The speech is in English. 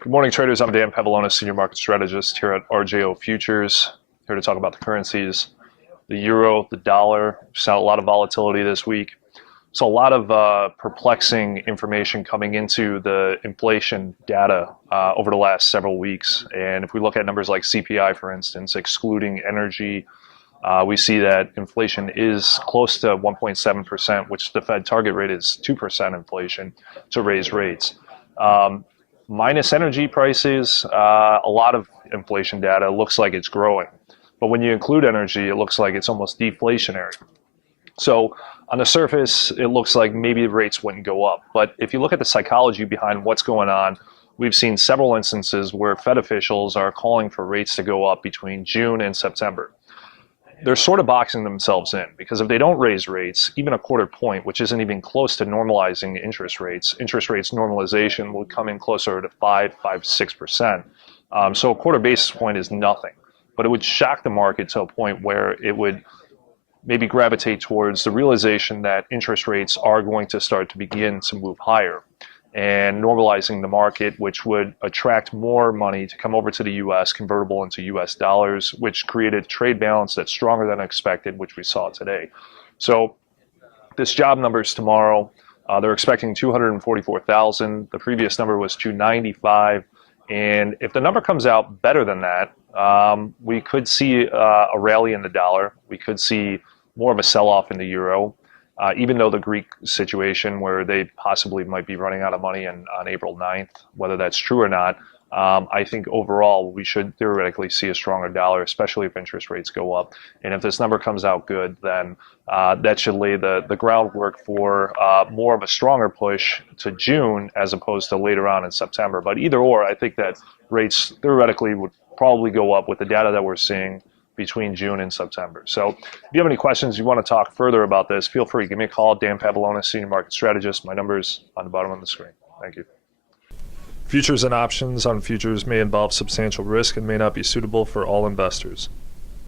Good morning, traders. I'm Dan Pavlonis, Senior Market Strategist here at RJO Futures. Here to talk about the currencies, the euro, the dollar. Saw a lot of volatility this week. So a lot of perplexing information coming into the inflation data over the last several weeks. And if we look at numbers like CPI, for instance, excluding energy, we see that inflation is close to 1.7%, which the Fed target rate is 2% inflation to raise rates. Minus energy prices, a lot of inflation data looks like it's growing. But when you include energy, it looks like it's almost deflationary. So on the surface, it looks like maybe the rates wouldn't go up. But if you look at the psychology behind what's going on, we've seen several instances where Fed officials are calling for rates to go up between June and September. They're sort of boxing themselves in, because if they don't raise rates, even a quarter point, which isn't even close to normalizing interest rates normalization would come in closer to 6%. So a quarter basis point is nothing, but it would shock the market to a point where it would maybe gravitate towards the realization that interest rates are going to start to begin to move higher and normalizing the market, which would attract more money to come over to the U.S., convertible into U.S. dollars, which created trade balance that's stronger than expected, which we saw today. So this job numbers tomorrow, they're expecting 244,000. The previous number was 295. And if the number comes out better than that, we could see a rally in the dollar. We could see more of a sell-off in the euro. Even though the Greek situation where they possibly might be running out of money on April 9th, whether that's true or not, I think overall we should theoretically see a stronger dollar, especially if interest rates go up. And if this number comes out good, then that should lay the groundwork for more of a stronger push to June as opposed to later on in September. But either or, I think that rates theoretically would probably go up with the data that we're seeing between June and September. So if you have any questions, you want to talk further about this, feel free. Give me a call. Dan Pavlonis, Senior Market Strategist. My number is on the bottom of the screen. Thank you. Futures and options on futures may involve substantial risk and may not be suitable for all investors.